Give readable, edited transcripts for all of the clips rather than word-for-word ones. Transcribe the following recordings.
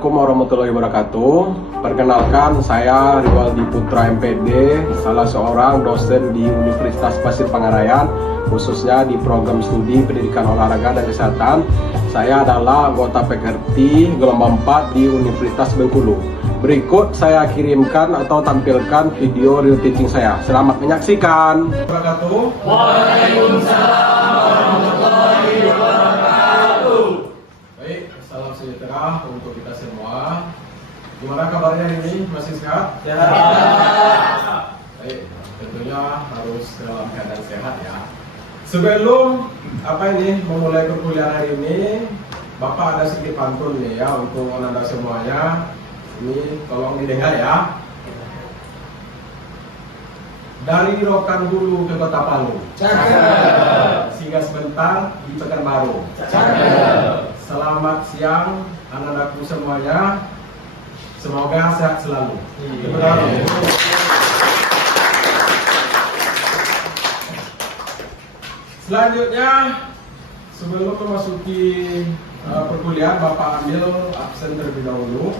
Assalamualaikum warahmatullahi wabarakatuh. Perkenalkan, saya Riwaldi Putra MPD, salah seorang dosen di Universitas Pasir Pangarayan, khususnya di program studi pendidikan olahraga dan kesehatan. Saya adalah anggota Pekerti gelombang 4 di Universitas Bengkulu. Berikut saya kirimkan atau tampilkan video real teaching saya. Selamat menyaksikan. Waalaikumsalam warahmatullahi wabarakatuh. Baik, salam sejahtera untuk kita semua. Gimana kabarnya ini? Masih sehat? Sehat. Baik, tentunya harus dalam keadaan sehat ya. Sebelum memulai perkuliahan hari ini, Bapak ada sedikit pantun nih ya untuk Anda semuanya. Ini tolong didengar ya. Dari Rokan Hulu ke Kota Palu, singgah sebentar di Pekanbaru. Selamat siang anak-anakku semuanya. Semoga sehat selalu. Selanjutnya, sebelum memasuki perkuliahan, Bapak ambil absen terlebih dahulu.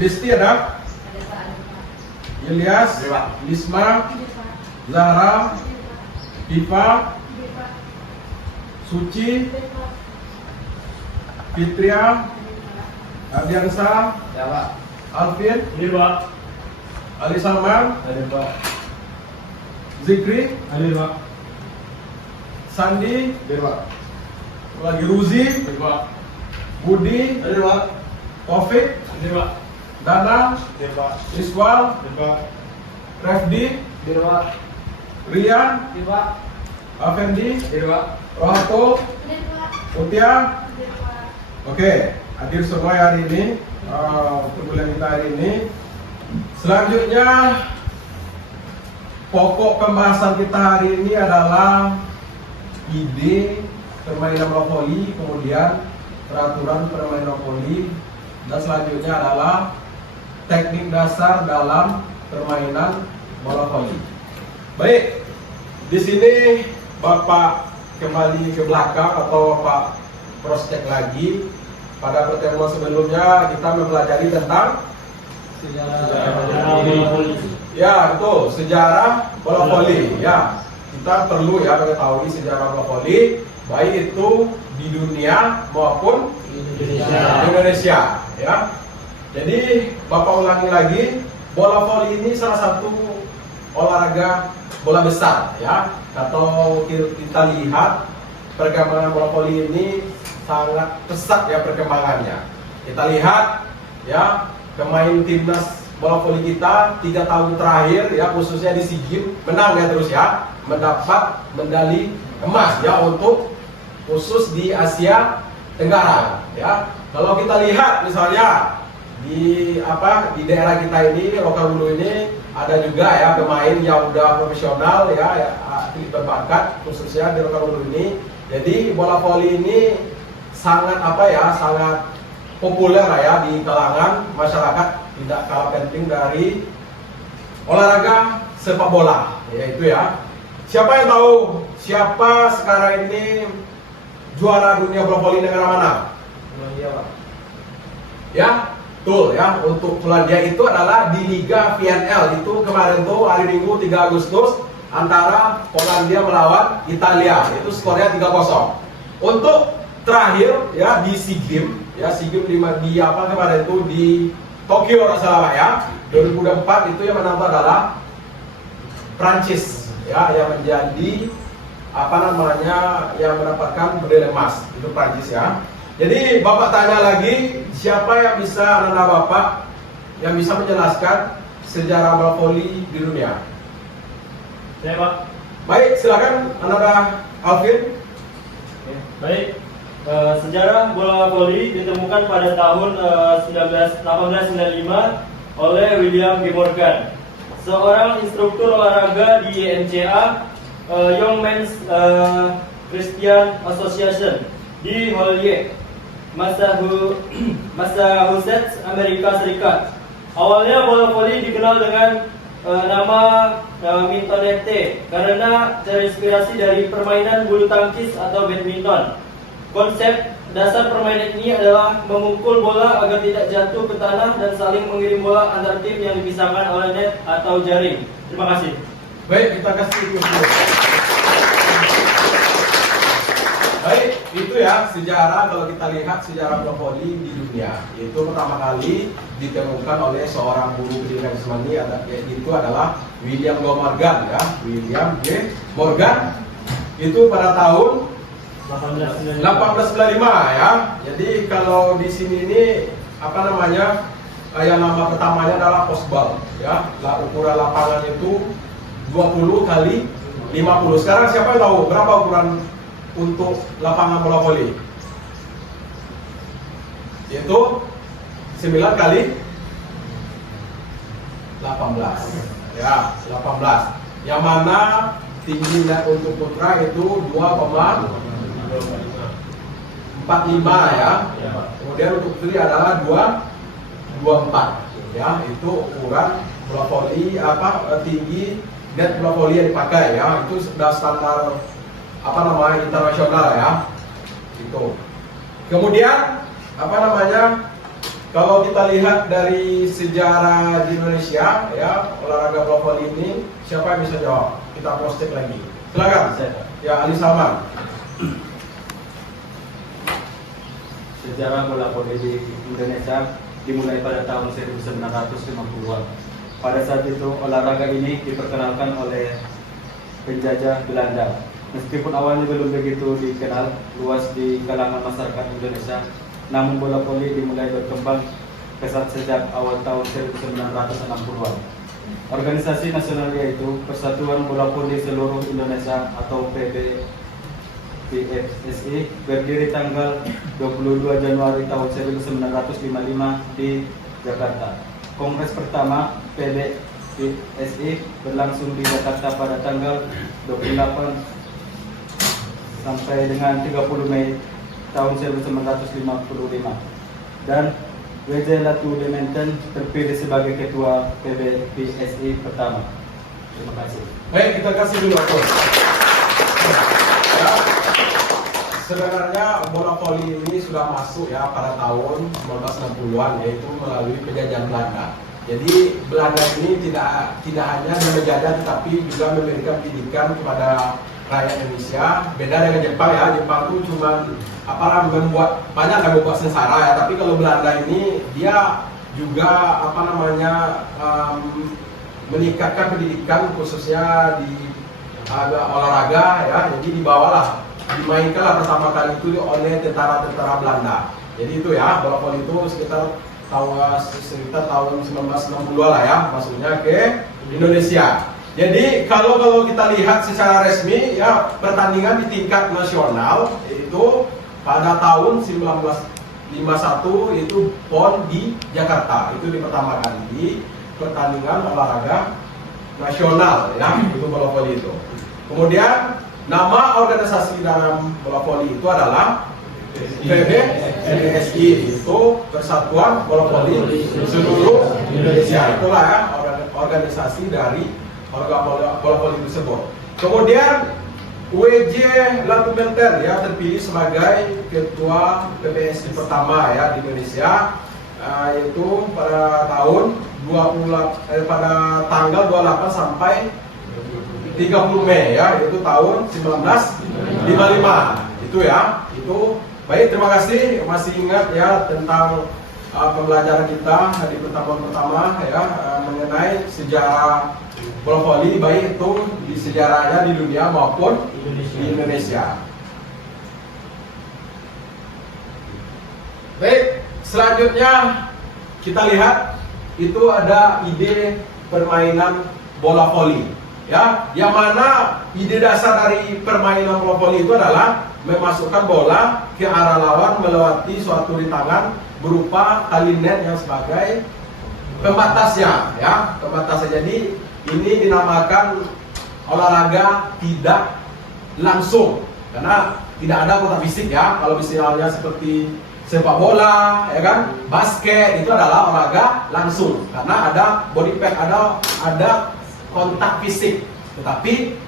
Listi ada? Ilyas, Lisma, Zahra, Diva, Suci, Fitria, Ardiansa, Alvin, Ali Salman, Zikri, Sandi, lagi Ruzi, Budi, Taufik, Dana, Iswal, Refdi, Rian, Afendi, Rohato, Utia. Oke, hadir semua hari ini, perkuliahan kita hari ini. Selanjutnya, pokok pembahasan kita hari ini adalah ide permainan bola voli, kemudian peraturan permainan voli, dan selanjutnya adalah teknik dasar dalam permainan bola voli. Baik, di sini Bapak kembali ke belakang atau Bapak cross-check lagi. Pada pertemuan sebelumnya kita mempelajari tentang ya, betul, sejarah bola voli. Ya, kita perlu ya mengetahui sejarah bola voli, baik itu di dunia maupun di Indonesia. Ya, jadi Bapak ulangi lagi, bola voli ini salah satu olahraga bola besar ya. Atau kita lihat perkembangan bola voli ini sangat pesat ya perkembangannya. Kita lihat ya, pemain timnas bola voli kita 3 tahun terakhir ya, khususnya di SEA Games menang ya terus ya, mendapat medali emas ya untuk khusus di Asia Tenggara ya. Kalau kita lihat misalnya di daerah kita ini, Rokan Hulu ini, ada juga ya pemain yang udah profesional ya, atlet berbakat khususnya di Rokan Hulu ini. Jadi bola voli ini sangat sangat populer ya di kalangan masyarakat, tidak kalah penting dari olahraga sepak bola, yaitu ya. Siapa yang tahu siapa sekarang ini juara dunia bola voli negara mana? Ya, betul ya. Untuk Polandia itu adalah di Liga VNL. Itu kemarin tuh hari Minggu 3 Agustus antara Polandia melawan Italia. Itu skornya 3-0. Untuk terakhir ya di SEA Games ya, SEA Games kemarin itu di Tokyo kalau salah ya, 2004 itu yang menang adalah Prancis ya, yang menjadi yang mendapatkan medali emas, itu Prancis ya. Jadi Bapak tanya lagi, siapa yang bisa anak Bapak yang bisa menjelaskan sejarah bola voli di dunia? Ya, Pak. Baik, silakan anak Alvin. Baik. Sejarah bola voli ditemukan pada tahun 1895 oleh William G. Morgan, seorang instruktur olahraga di YMCA, Young Men's Christian Association di Holyoke, Massachusetts, Amerika Serikat. Awalnya bola voli dikenal dengan nama Mintonette karena terinspirasi dari permainan bulu tangkis atau badminton. Konsep dasar permainan ini adalah memukul bola agar tidak jatuh ke tanah dan saling mengirim bola antar tim yang dipisahkan oleh net atau jaring. Terima kasih. Baik, kita kasih itu dulu. Baik, itu ya sejarah. Kalau kita lihat sejarah bola voli di dunia, itu pertama kali ditemukan oleh seorang guru pendidikan Islamani, itu adalah William G. Morgan ya, William G. Morgan. Itu pada tahun 1895 ya. Jadi kalau di sini ini apa namanya? Yang nama pertamanya adalah postball ya. Ukuran lapangan itu 20 kali 50. Sekarang siapa yang tahu berapa ukuran untuk lapangan bola voli? Yaitu 9 kali 18. Ya, 18. Yang mana tinggi net untuk putra itu 2,45 ya. Kemudian untuk putri adalah 2,24 ya. Itu ukuran bola voli tinggi net bola voli yang dipakai ya. Itu sudah standar internasional ya. Itu. Kemudian kalau kita lihat dari sejarah di Indonesia ya, olahraga bola voli ini, siapa yang bisa jawab? Kita cross check lagi. Silakan. Ya, Ali Salman. Sejarah bola voli di Indonesia dimulai pada tahun 1950-an. Pada saat itu olahraga ini diperkenalkan oleh penjajah Belanda. Meskipun awalnya belum begitu dikenal luas di kalangan masyarakat Indonesia, namun bola voli dimulai berkembang pesat sejak awal tahun 1960-an. Organisasi nasional yaitu Persatuan Bola Voli Seluruh Indonesia atau PBVSI berdiri tanggal 22 Januari tahun 1955 di Jakarta. Kongres pertama PBVSI berlangsung di Jakarta pada tanggal 28 sampai dengan 30 Mei tahun 1955 dan W.J. Latu Dementen terpilih sebagai ketua PBVSI pertama. Terima kasih. Baik, kita kasih dulu aku. Ya, sebenarnya bola voli ini sudah masuk ya pada tahun 1960-an, yaitu melalui penjajahan Belanda. Jadi Belanda ini tidak hanya menjajah tetapi juga memberikan pendidikan kepada rakyat Indonesia. Beda dengan Jepang ya, Jepang itu cuma membuat sengsara ya, tapi kalau Belanda ini dia juga meningkatkan pendidikan khususnya di olahraga ya. Jadi dimainkanlah pertama kali itu oleh tentara-tentara Belanda. Jadi itu ya, bola voli itu sekitar tahun 1960 lah ya, maksudnya ke Indonesia. Jadi kalau kita lihat secara resmi ya, pertandingan di tingkat nasional itu pada tahun 1951 itu PON di Jakarta, itu pertama kali pertandingan olahraga nasional ya, itu bola voli itu. Kemudian nama organisasi dalam bola voli itu adalah PBVSI, itu Persatuan Bola Voli Seluruh Indonesia. Itulah ya organisasi dari bola voli tersebut. Kemudian W.J. Latu Dementen ya terpilih sebagai ketua PBVSI pertama ya di Indonesia, yaitu pada tanggal 28 sampai 30 Mei ya, yaitu tahun 1955. Itu ya, itu. Baik, terima kasih masih ingat ya tentang pembelajaran kita di pertemuan pertama ya mengenai sejarah bola voli, baik itu di sejarahnya di dunia maupun di Indonesia. Baik, selanjutnya kita lihat itu ada ide permainan bola voli ya, yang mana ide dasar dari permainan bola voli itu adalah memasukkan bola ke arah lawan melewati suatu rintangan berupa tali net yang sebagai pembatasnya ya, pembatasnya. Jadi ini dinamakan olahraga tidak langsung karena tidak ada kontak fisik ya. Kalau misalnya seperti sepak bola ya kan, basket itu adalah olahraga langsung karena ada body pack, ada kontak fisik. Tetapi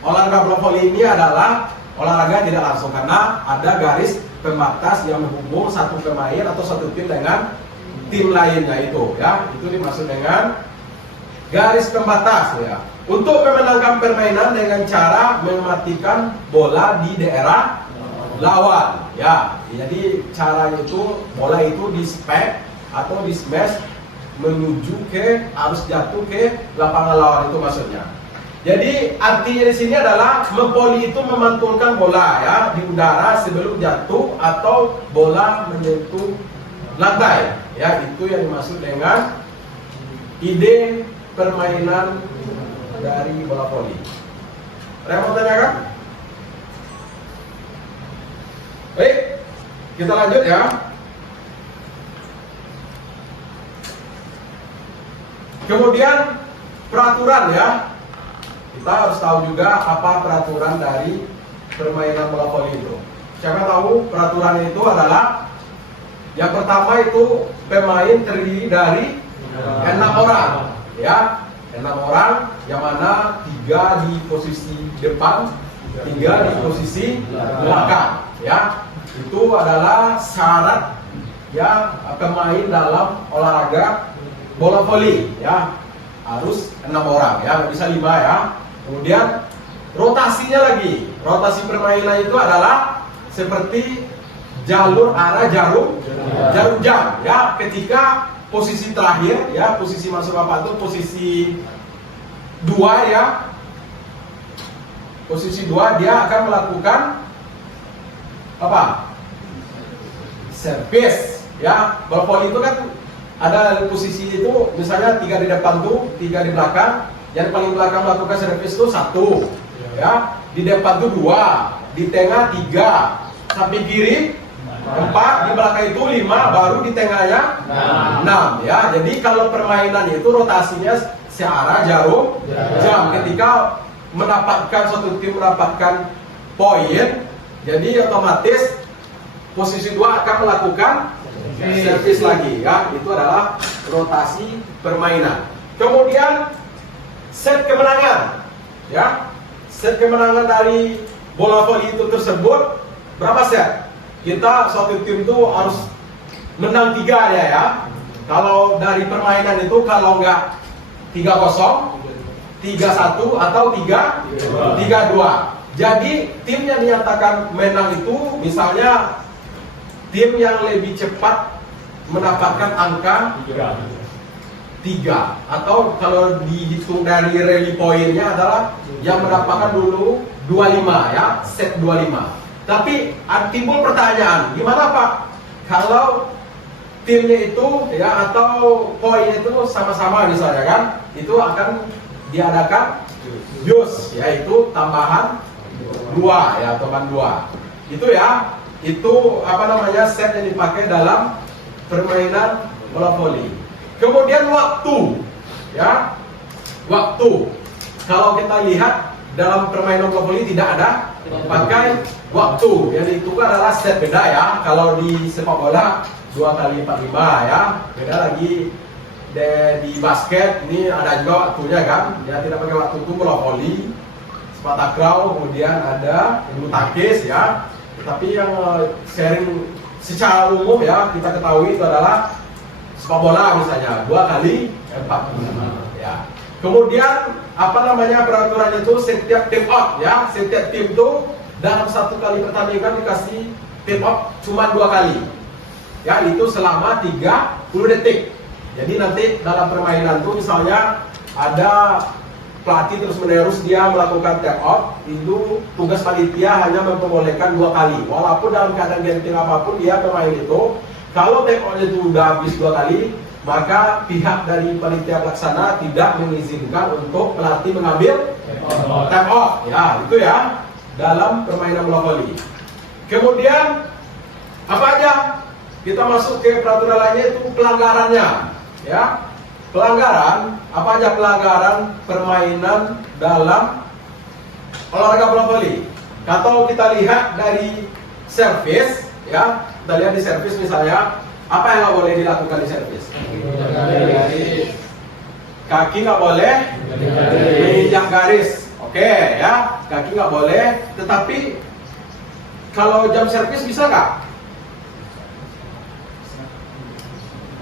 olahraga bola voli ini adalah olahraga tidak langsung karena ada garis pembatas yang menghubung satu pemain atau satu tim dengan tim lainnya itu ya. Itu dimaksud dengan garis pembatas ya. Untuk memenangkan permainan dengan cara mematikan bola di daerah lawan ya. Jadi caranya itu bola itu di spek atau di smash menuju ke harus jatuh ke lapangan lawan, itu maksudnya. Jadi artinya di sini adalah memvolley itu memantulkan bola ya di udara sebelum jatuh atau bola menyentuh lantai ya. Itu yang dimaksud dengan ide permainan dari bola voli. Ada yang mau tanyakan? Baik, kita lanjut ya. Kemudian peraturan ya. Kita harus tahu juga apa peraturan dari permainan bola voli itu. Siapa tahu peraturan itu adalah yang pertama itu pemain terdiri dari 6 orang ya. 6 orang yang mana 3 di posisi depan, 3 di posisi belakang ya. Itu adalah syarat ya pemain dalam olahraga bola voli ya. Harus 6 orang ya, nggak bisa 5 ya. Kemudian rotasinya lagi. Rotasi permainan itu adalah seperti jalur arah jarum jam ya. Ketika posisi terakhir ya, posisi masuk apa itu posisi 2 ya. Posisi 2 dia akan melakukan apa? Servis ya. Bola voli itu kan ada posisi itu misalnya 3 di depan tuh, 3 di belakang. Yang paling belakang melakukan servis itu 1 ya. Di depan tuh 2, di tengah 3, samping kiri 4, di belakang itu 5, baru di tengahnya 6 ya. Jadi kalau permainan itu rotasinya searah jarum jam. Ketika suatu tim mendapatkan poin, jadi otomatis posisi 2 akan melakukan servis lagi ya. Itu adalah rotasi permainan. Kemudian set kemenangan ya. Set kemenangan dari bola voli itu tersebut berapa set? Kita suatu tim itu harus menang 3 ya. Kalau dari permainan itu kalau enggak 3-0, 3-1 atau 3-2. Jadi tim yang dinyatakan menang itu misalnya tim yang lebih cepat mendapatkan angka 3, atau kalau dihitung dari rally poinnya adalah yang mendapatkan dulu 25 ya, set 25. Tapi timbul pertanyaan, gimana Pak kalau timnya itu ya atau poin itu sama-sama misalnya kan, itu akan diadakan jus yaitu tambahan 2 ya, tambahan 2. Itu ya, itu apa namanya set yang dipakai dalam permainan bola voli. Kemudian waktu ya. Waktu. Kalau kita lihat dalam permainan bola voli tidak ada pakai waktu. Yang itu adalah set, beda ya. Kalau di sepak bola 2x45 ya. Beda lagi di basket ini ada juga waktunya kan. Ya tidak pakai waktu itu bola voli, sepak takraw, kemudian ada bulu tangkis ya. Tapi yang sharing secara umum ya kita ketahui itu adalah sepak bola misalnya 2x45 ya. Kemudian apa namanya peraturan itu setiap tim out ya, setiap tim itu dalam 1 kali pertandingan dikasih tim out cuma 2 kali ya, itu selama 30 detik. Jadi nanti dalam permainan itu misalnya ada pelatih terus menerus dia melakukan tap out, itu tugas panitia hanya memperbolehkan 2 kali walaupun dalam keadaan genting apapun dia bermain itu. Kalau tap out itu udah habis 2 kali, maka pihak dari panitia pelaksana tidak mengizinkan untuk pelatih mengambil tap out ya. Itu ya dalam permainan bola voli. Kemudian apa aja? Kita masuk ke peraturan lainnya, itu pelanggarannya ya. Pelanggaran, apa aja pelanggaran permainan dalam olahraga bola voli? Kalau kita lihat dari servis ya, kita lihat di servis misalnya, apa yang nggak boleh dilakukan di servis? Kaki nggak boleh menginjak garis, oke ya, kaki nggak boleh. Tetapi kalau jam servis bisa nggak?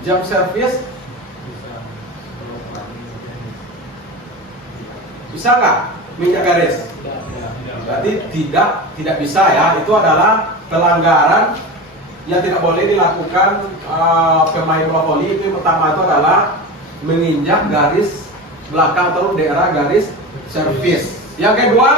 jam servis bisa nggak menginjak garis? Berarti tidak bisa ya. Itu adalah pelanggaran yang tidak boleh dilakukan pemain bola voli. Itu yang pertama itu adalah menginjak garis belakang atau daerah garis servis. Yang kedua,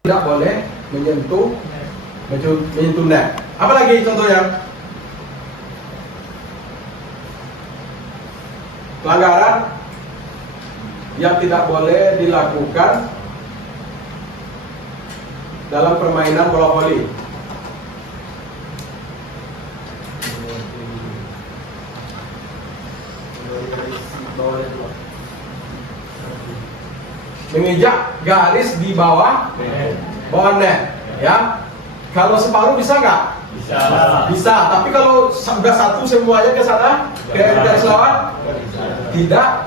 tidak boleh menyentuh net. Apalagi contohnya? Pelanggaran yang tidak boleh dilakukan dalam permainan bola voli. Menginjak garis di bawah net, ya. Kalau separuh bisa nggak? Bisa. Tapi kalau sudah satu semuanya ke sana ke garis lawan, tidak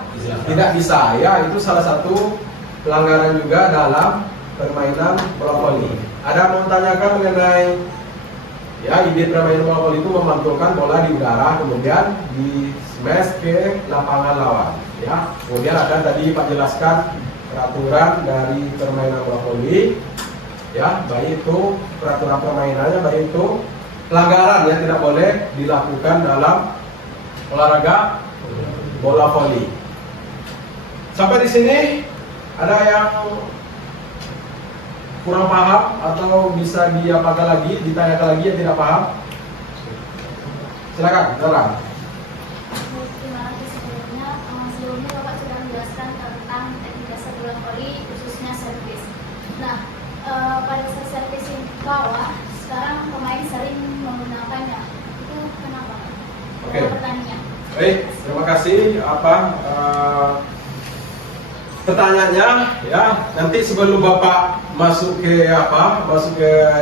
bisa. Ya, itu salah satu pelanggaran juga dalam permainan bola voli. Ada mau tanyakan mengenai ya ide permainan bola voli itu memantulkan bola di udara kemudian di smash ke lapangan lawan. Ya, kemudian ada tadi Pak jelaskan peraturan dari permainan bola voli, ya, baik itu peraturan permainannya, baik itu pelanggaran yang tidak boleh dilakukan dalam olahraga bola voli. Sampai di sini ada yang kurang paham atau bisa diapakan lagi, ditanyakan lagi yang tidak paham? Silakan, terang. Terima kasih sebelumnya. Sebelumnya Bapak sudah menjelaskan tentang teknik dasar bola voli khususnya servis. Nah, pada saat servis bawah, sekarang pemain sering menggunakannya. Itu kenapa? Oke. Pertanyaan. Baik, terima kasih. Pertanyaannya, ya, nanti sebelum Bapak masuk ke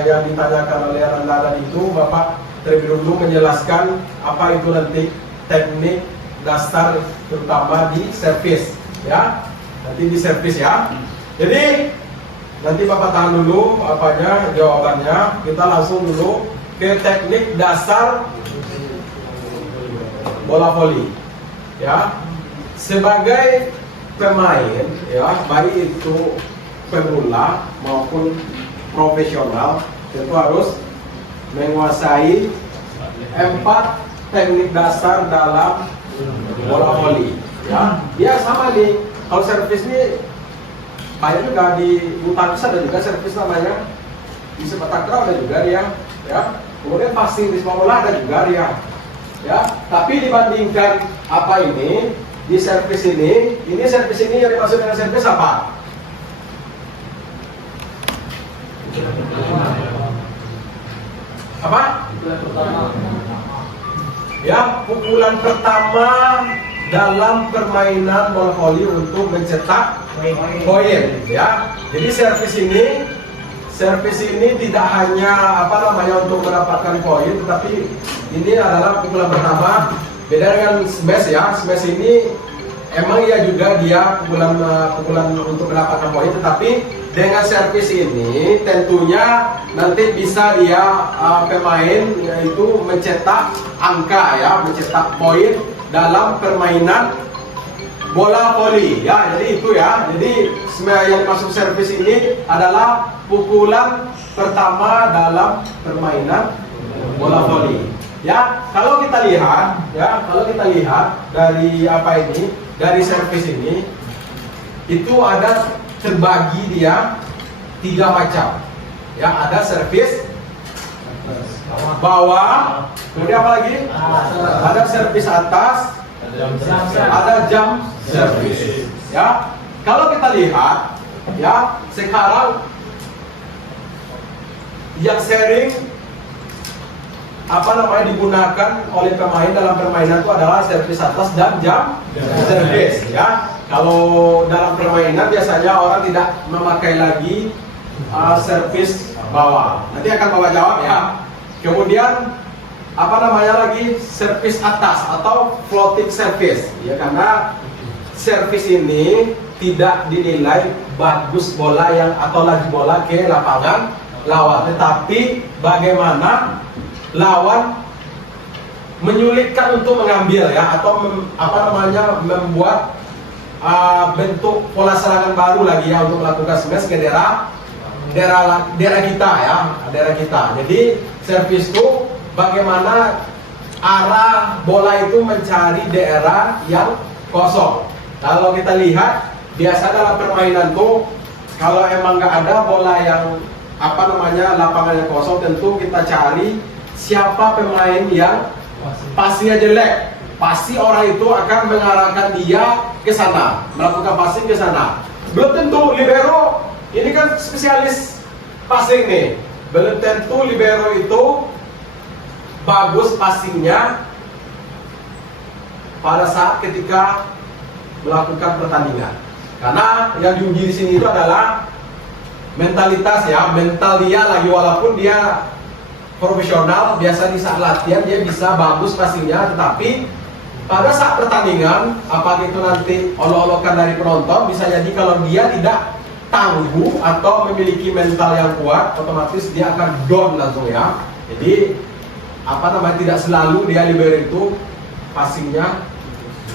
yang ditanyakan oleh Anda tadi itu, Bapak terlebih dahulu menjelaskan apa itu nanti teknik dasar terutama di servis, ya. Nanti di servis, ya. Jadi nanti Bapak tahan dulu jawabannya. Kita langsung dulu ke teknik dasar bola voli, ya. Sebagai pemain, ya, baik itu pemula maupun profesional, itu harus menguasai 4 teknik dasar dalam bola voli, ya. Dia sama nih, kalau servis ini banyak juga di bulu ada juga servis namanya, di sepak takraw ada juga dia, ya. Kemudian passing di sepak bola ada juga dia, ya. Tapi dibandingkan di servis ini yang dimaksud dengan servis apa? Apa? Ya, pukulan pertama dalam permainan bola voli untuk mencetak poin, ya. Jadi servis ini tidak hanya untuk mendapatkan poin, tetapi ini adalah pukulan pertama. Beda dengan smash, ya. Smash ini emang dia pukulan untuk mendapatkan poin, tetapi dengan servis ini tentunya nanti bisa dia pemain yaitu mencetak angka, ya, mencetak poin dalam permainan bola voli, ya. Jadi itu, ya. Jadi yang dimaksud servis ini adalah pukulan pertama dalam permainan bola voli. Ya, kalau kita lihat dari servis ini itu ada terbagi dia 3 macam. Ya, ada servis bawah, kemudian apa lagi? Ada servis atas, ada jump servis. Ya, kalau kita lihat, ya, sekarang yang sering digunakan oleh pemain dalam permainan itu adalah servis atas dan jump servis, ya. Kalau dalam permainan biasanya orang tidak memakai lagi servis bawah. Nanti akan Bapak jawab, ya. Kemudian lagi servis atas atau floating service, ya, karena servis ini tidak dinilai bagus bola atau lagi bola ke lapangan lawan, tetapi bagaimana lawan menyulitkan untuk mengambil, ya, atau membuat bentuk pola serangan baru lagi, ya, untuk melakukan smash ke daerah kita, ya, daerah kita. Jadi servis itu bagaimana arah bola itu mencari daerah yang kosong. Kalau kita lihat biasa dalam permainan tuh kalau emang nggak ada bola yang lapangan yang kosong, tentu kita cari siapa pemain yang passingnya jelek. Pasti orang itu akan mengarahkan dia ke sana, melakukan passing ke sana. Belum tentu libero, ini kan spesialis passing nih. Belum tentu libero itu bagus passingnya pada saat ketika melakukan pertandingan. Karena yang diuji di sini itu adalah mentalitas ya, mental dia lagi, walaupun dia profesional, biasa di saat latihan dia bisa bagus passingnya, tetapi pada saat pertandingan, apakah itu nanti olok-olokan dari penonton, bisa jadi kalau dia tidak tangguh atau memiliki mental yang kuat, otomatis dia akan down langsung ya. Jadi tidak selalu dia libero itu passingnya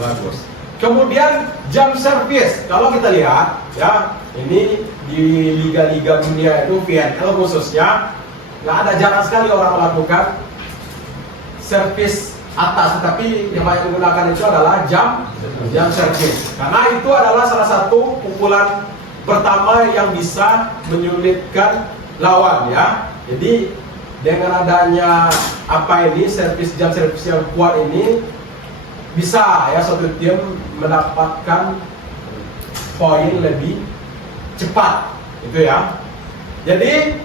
bagus. Kemudian jump service, kalau kita lihat ya, ini di liga-liga dunia itu VNL khususnya, nggak ada, jarang sekali orang melakukan service atas, tetapi yang banyak menggunakan itu adalah jump service, karena itu adalah salah satu pukulan pertama yang bisa menyulitkan lawan ya. Jadi dengan adanya jump service yang kuat ini, bisa ya suatu tim mendapatkan poin lebih cepat itu ya. Jadi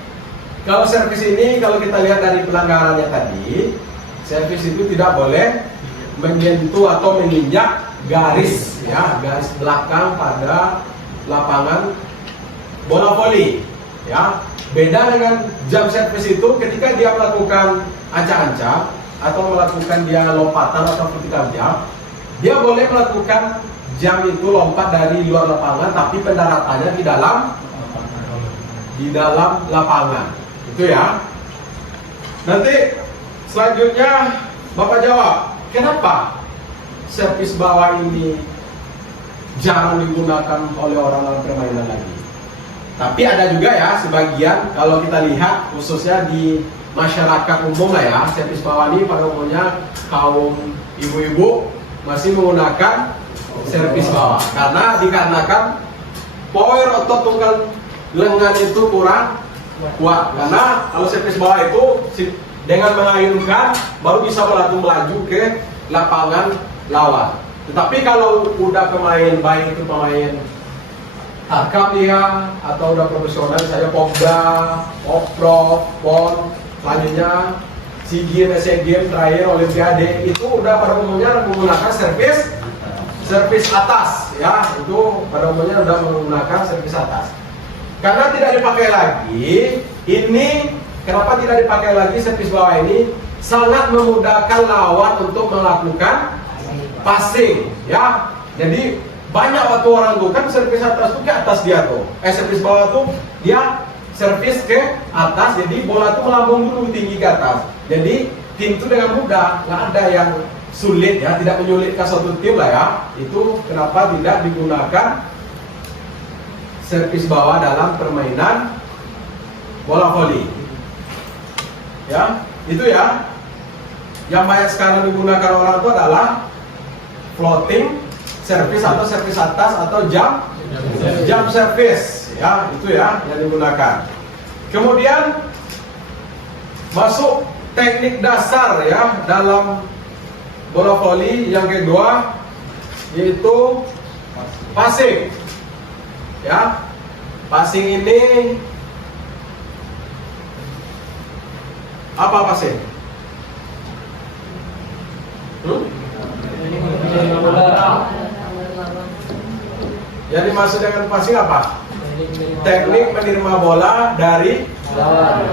kalau servis ini, kalau kita lihat dari pelanggarannya tadi, servis itu tidak boleh menyentuh atau menginjak garis ya, garis belakang pada lapangan bola voli ya. Beda dengan jump servis itu, ketika dia melakukan ancang-ancang atau melakukan dia lompatan atau vertical jump, dia boleh melakukan jump itu lompat dari luar lapangan, tapi pendaratannya di dalam lapangan itu ya. Nanti selanjutnya Bapak jawab, kenapa servis bawah ini jarang digunakan oleh orang-orang permainan lagi? Tapi ada juga ya sebagian, kalau kita lihat khususnya di masyarakat umum lah ya, servis bawah ini pada umumnya kaum ibu-ibu masih menggunakan servis bawah, karena dikarenakan power otot tunggal lengan itu kurang kuat. Karena kalau servis bawah itu dengan mengayunkan baru bisa melaju ke lapangan lawan. Tetapi kalau udah pemain, baik itu pemain tarkam dia atau udah profesional, saya Pogba, Pro, Pon, selanjutnya SEA Games, Asian Games, terakhir Olimpiade, itu udah pada umumnya menggunakan servis atas ya. Itu pada umumnya udah menggunakan servis atas. Karena tidak dipakai lagi, ini kenapa tidak dipakai lagi servis bawah ini? Sangat memudahkan lawan untuk melakukan passing ya. Jadi banyak waktu orang tuh kan servis atas tuh ke atas dia tuh, servis bawah tuh dia servis ke atas, jadi bola tuh melambung dulu tinggi ke atas. Jadi tim itu dengan mudah, nggak ada yang sulit ya, tidak menyulitkan suatu tim lah ya. Itu kenapa tidak digunakan servis bawah dalam permainan bola voli ya. Itu ya yang banyak sekarang digunakan orang itu adalah floating service atau servis atas atau jump service ya, itu ya yang digunakan. Kemudian masuk teknik dasar ya dalam bola voli yang kedua, yaitu passing ya. Passing ini apa passing? Yang dimaksud dengan passing apa? Teknik menerima bola dari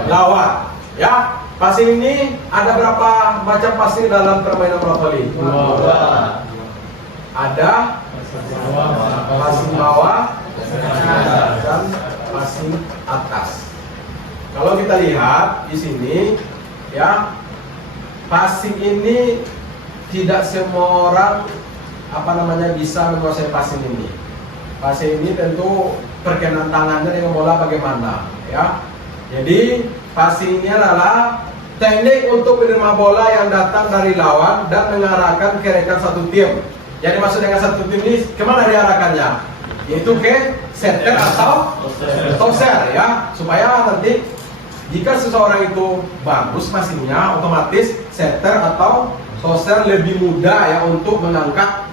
lawan ya. Passing ini ada berapa macam passing dalam permainan bola voli? Ada passing bawah dan passing atas. Kalau kita lihat di sini ya, passing ini tidak semua orang bisa menguasai passing ini. Passing ini tentu perkenan tangannya dengan bola bagaimana ya. Jadi passing ini adalah teknik untuk menerima bola yang datang dari lawan dan mengarahkan ke rekan satu tim. Jadi maksud dengan satu tim ini kemana diarahkannya? Yaitu ke setter atau toser ya, supaya nanti jika seseorang itu bagus passingnya, otomatis setter atau toser lebih mudah ya untuk mengangkat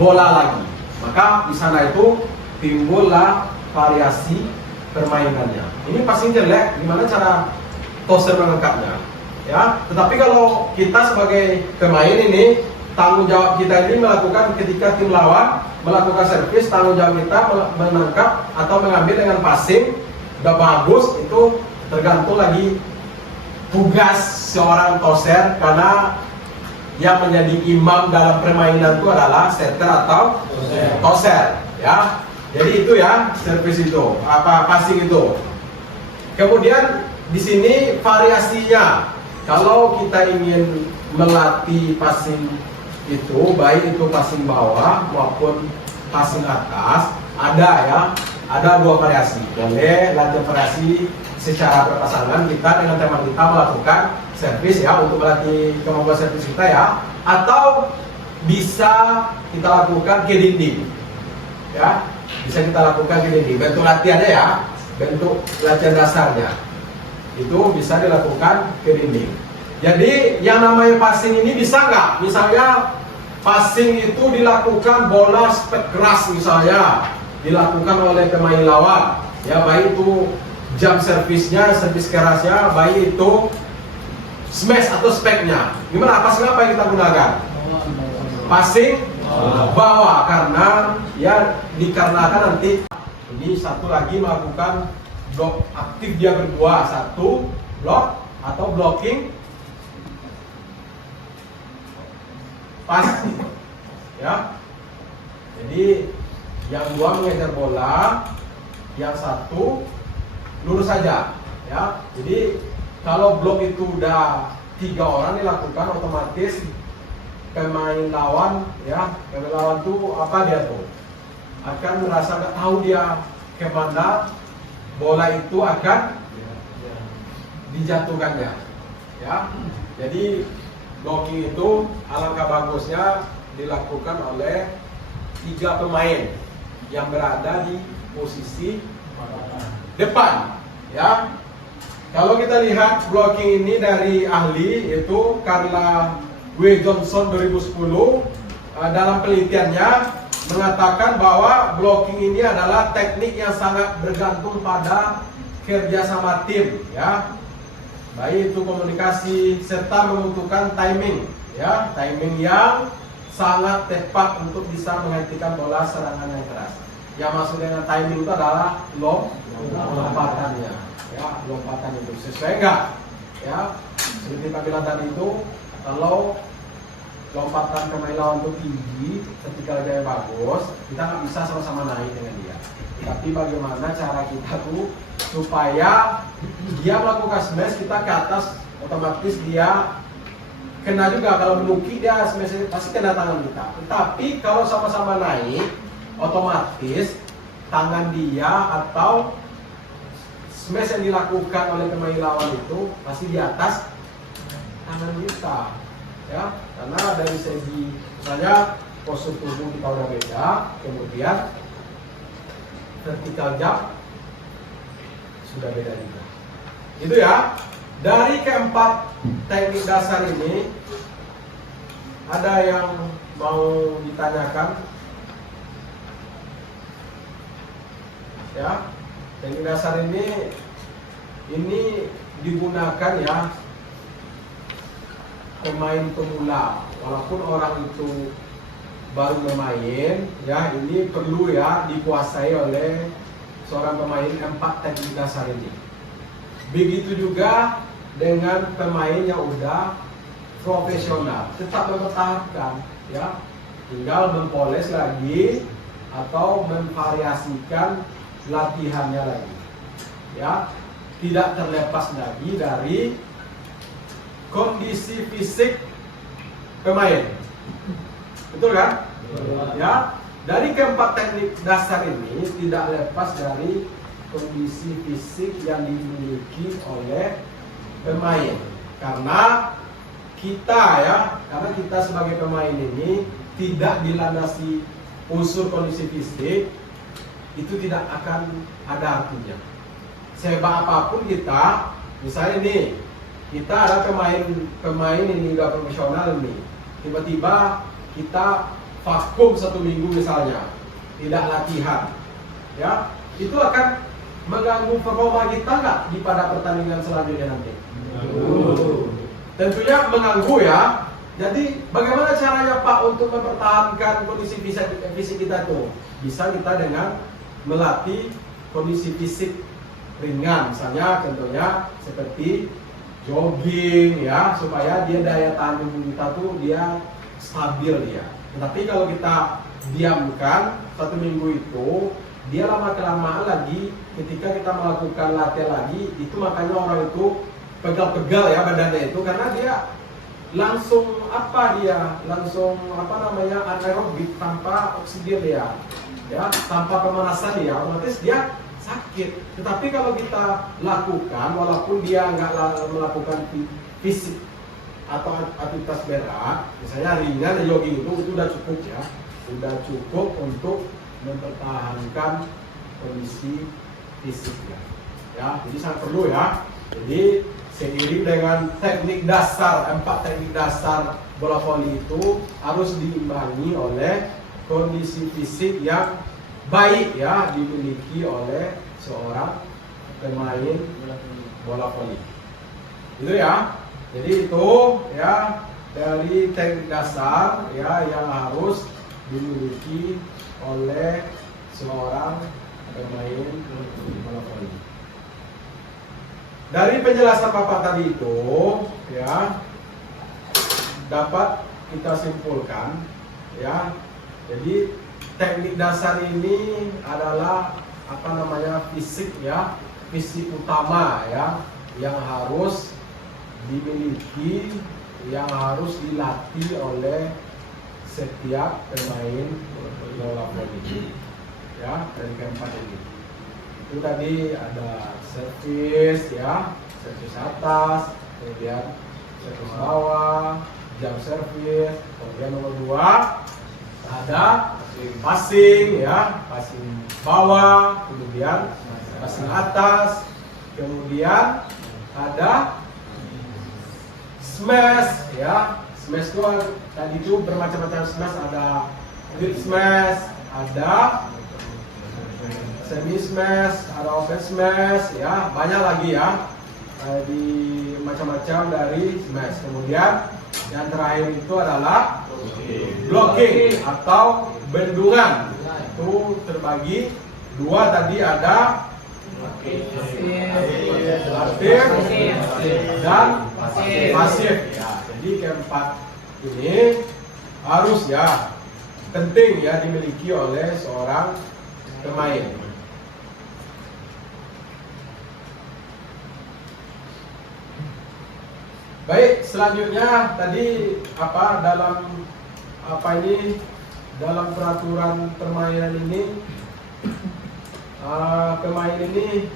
bola lagi. Maka di sana itu timbullah variasi permainannya. Ini passing jelek, gimana cara toser mengangkatnya? Ya, tetapi kalau kita sebagai pemain ini, tanggung jawab kita ini melakukan ketika tim lawan melakukan servis, tanggung jawab kita menangkap atau mengambil dengan passing udah bagus, itu tergantung lagi tugas seorang toser, karena yang menjadi imam dalam permainan itu adalah setter atau toser ya. Jadi itu ya servis itu, passing itu. Kemudian di sini variasinya. Kalau kita ingin melatih passing itu, baik itu passing bawah maupun passing atas, ada dua variasi. Boleh lanjut variasi secara berpasangan, kita dengan teman kita melakukan servis ya, untuk melatih kemampuan servis kita ya, atau bisa kita lakukan ke dinding ya, bisa kita lakukan ke dinding. Bentuk latihannya ya, bentuk latihan dasarnya itu bisa dilakukan ke dinding. Jadi yang namanya passing ini bisa nggak? Misalnya passing itu dilakukan bola spek keras misalnya, dilakukan oleh pemain lawan ya, baik itu jam servisnya, servis kerasnya, baik itu smash atau speknya. Gimana? Passing apa yang kita gunakan? Passing bawah, karena ya dikarenakan nanti ini satu lagi melakukan blok aktif, dia berdua, satu blok atau blocking passing ya. Jadi yang dua mengejar bola, yang satu lurus saja ya. Jadi kalau blok itu udah 3 orang dilakukan, otomatis pemain lawan ya, pemain lawan tuh apa dia tuh akan merasa nggak tahu dia kemana bola itu akan dijatuhkannya ya. Jadi blocking itu alangkah bagusnya dilakukan oleh 3 pemain yang berada di posisi depan ya. Kalau kita lihat blocking ini dari ahli yaitu Carla W. Johnson 2010, dalam penelitiannya mengatakan bahwa blocking ini adalah teknik yang sangat bergantung pada kerjasama tim ya, baik itu komunikasi serta membutuhkan timing ya, timing yang sangat tepat untuk bisa menghentikan bola serangan yang keras. Yang maksud dengan timing itu adalah lompatannya ya, lompatan itu sesuai enggak ya, seperti Pak bilang tadi itu, kalau lompatan pemain lawan itu tinggi ketika dia bagus, kita nggak bisa sama-sama naik dengan dia. Tapi bagaimana cara kita tuh supaya dia melakukan smash, kita ke atas, otomatis dia kena juga. Kalau menukik dia smash pasti kena tangan kita. Tetapi kalau sama-sama naik, otomatis tangan dia atau smash yang dilakukan oleh pemain lawan itu pasti di atas tangan kita ya, karena dari segi misalnya postur tubuh kita udah beda, kemudian vertikal jump sudah beda juga. Itu ya. Dari keempat teknik dasar ini, ada yang mau ditanyakan? Ya, teknik dasar ini digunakan ya pemain pemula, walaupun orang itu baru bermain ya, ini perlu ya dikuasai oleh seorang pemain 4 teknik dasar ini. Begitu juga dengan pemain yang udah profesional, tetap mempertahankan ya, tinggal mempoles lagi atau memvariasikan latihannya lagi ya, tidak terlepas lagi dari kondisi fisik pemain. Betul kan? Ya, dari keempat teknik dasar ini tidak lepas dari kondisi fisik yang dimiliki oleh pemain. Karena kita sebagai pemain ini tidak dilandasi unsur kondisi fisik, itu tidak akan ada artinya. Sehebat apapun kita, misalnya nih, kita ada pemain ini udah profesional nih, tiba-tiba kita vakum 1 minggu misalnya, tidak latihan, ya, itu akan mengganggu performa kita nggak di pada pertandingan selanjutnya nanti? Tentunya mengganggu ya. Jadi bagaimana caranya Pak untuk mempertahankan kondisi fisik kita itu? Bisa kita dengan melatih kondisi fisik ringan, misalnya contohnya seperti jogging ya, supaya dia daya tahan tubuh kita tuh dia stabil dia. Tetapi kalau kita diamkan 1 minggu itu, dia lama kelamaan lagi ketika kita melakukan latihan lagi, itu makanya orang itu pegal-pegal ya badannya itu, karena dia langsung anaerobik tanpa oksigen dia, ya, tanpa pemanasan dia, otomatis dia sakit. Tetapi kalau kita lakukan, walaupun dia nggak melakukan fisik atau aktivitas berat, misalnya ringan jogging itu udah cukup ya, udah cukup untuk mempertahankan kondisi fisiknya. Ya, jadi sangat perlu ya. Jadi seiring dengan teknik dasar, 4 teknik dasar bola voli itu harus diimbangi oleh kondisi fisik yang baik ya, dimiliki oleh seorang pemain bola voli. Itu ya. Jadi itu ya dari teknik dasar ya yang harus dimiliki oleh seorang pemain bola voli. Dari penjelasan Bapak tadi itu ya dapat kita simpulkan ya. Jadi teknik dasar ini adalah fisik ya, fisik utama ya yang harus dimiliki, yang harus dilatih oleh setiap pemain bola voli ya, dari keempat ini. Itu tadi ada servis ya, servis atas, kemudian servis bawah, jump servis, kemudian nomor 2 ada passing ya, passing bawah, kemudian passing atas, kemudian ada smash ya. Smash itu tadi itu bermacam-macam smash, ada deep smash, ada semi smash, ada open smash ya, banyak lagi ya, di macam-macam dari smash. Kemudian yang terakhir itu adalah blocking atau bendungan. Itu terbagi 2, tadi ada aktif dan pasif ya. Jadi keempat ini harus ya, penting ya dimiliki oleh seorang pemain. Baik, selanjutnya tadi dalam peraturan permainan ini, pemain ini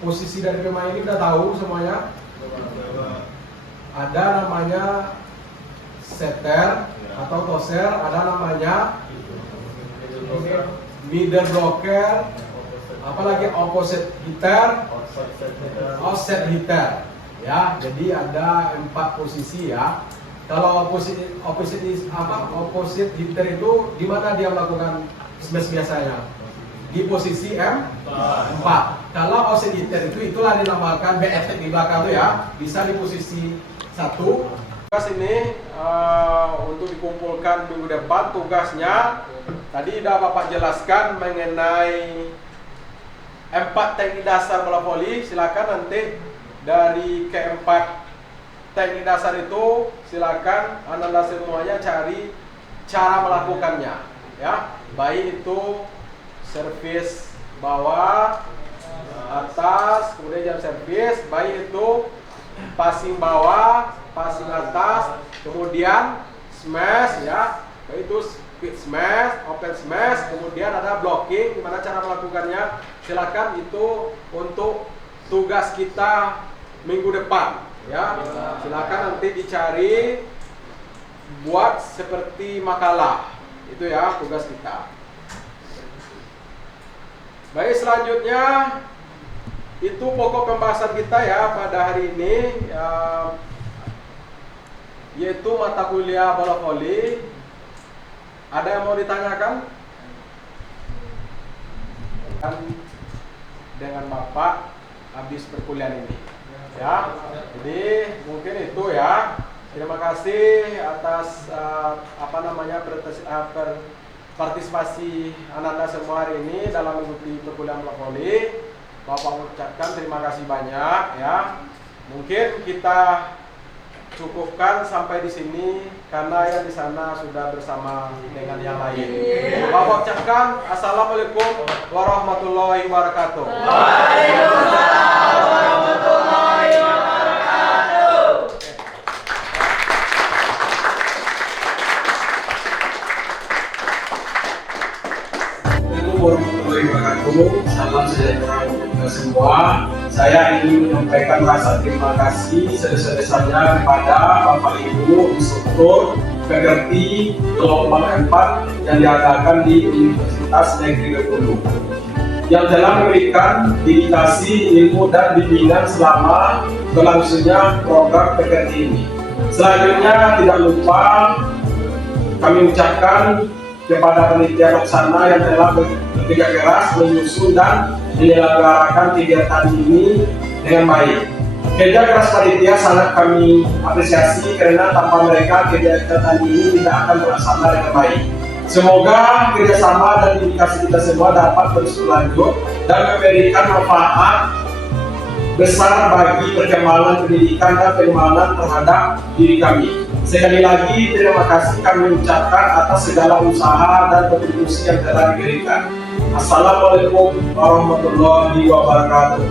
posisi dari pemain ini udah tahu semuanya. Ada namanya setter atau tosser, ada namanya middle blocker, apalagi opposite hitter, offset hitter. Ya, jadi ada 4 posisi ya. Kalau opposite hitter itu di mana dia melakukan smash biasanya? Di posisi M4. Kalau offset hitter itu itulah dinamakan back di belakang itu ya. Bisa di posisi 1. Tugas ini untuk dikumpulkan minggu depan, tugasnya tadi sudah Bapak jelaskan mengenai 4 teknik dasar bola voli. Silakan nanti dari keempat teknik dasar itu silakan Anda semuanya cari cara melakukannya ya, baik itu servis bawah, atas, kemudian jump servis, baik itu passing bawah, passing atas, kemudian smash ya, baik itu speed smash, open smash, kemudian ada blocking. Gimana cara melakukannya? Silakan itu untuk tugas kita minggu depan ya. Silakan nanti dicari, buat seperti makalah. Itu ya tugas kita. Baik, selanjutnya itu pokok pembahasan kita ya pada hari ini, yaitu mata kuliah bola voli. Ada yang mau ditanyakan? Dengan Bapak habis perkuliahan ini ya. Jadi mungkin itu ya. Terima kasih atas partisipasi anak-anak semua hari ini dalam mengikuti perkuliahan bola voli. Bapak ucapkan terima kasih banyak ya. Mungkin kita cukupkan sampai di sini karena yang di sana sudah bersama dengan yang lain. Bapak ucapkan assalamualaikum warahmatullahi wabarakatuh. Waalaikumsalam warahmatullahi wabarakatuh. Assalamualaikum warahmatullahi wabarakatuh. Salam sejahtera untuk kita semua. Saya ingin menyampaikan rasa terima kasih sebesar-besarnya kepada Bapak Ibu instruktur PGRI gelombang 4 yang diadakan di Universitas Negeri Bengkulu yang telah memberikan dedikasi ilmu dan bimbingan selama berlangsungnya program PGRI ini. Selanjutnya tidak lupa kami ucapkan kepada panitia pelaksana yang telah bekerja keras menyusun dan menyelenggarakan kegiatan ini dengan baik. Kerja keras panitia sangat kami apresiasi karena tanpa mereka kegiatan ini tidak akan terlaksana dengan baik. Semoga kerjasama dan dedikasi kita semua dapat terus berlanjut dan memberikan manfaat besar bagi perkembangan pendidikan dan pengembangan terhadap diri kami. Sekali lagi terima kasih kami ucapkan atas segala usaha dan kontribusi yang telah diberikan. Assalamualaikum warahmatullahi wabarakatuh.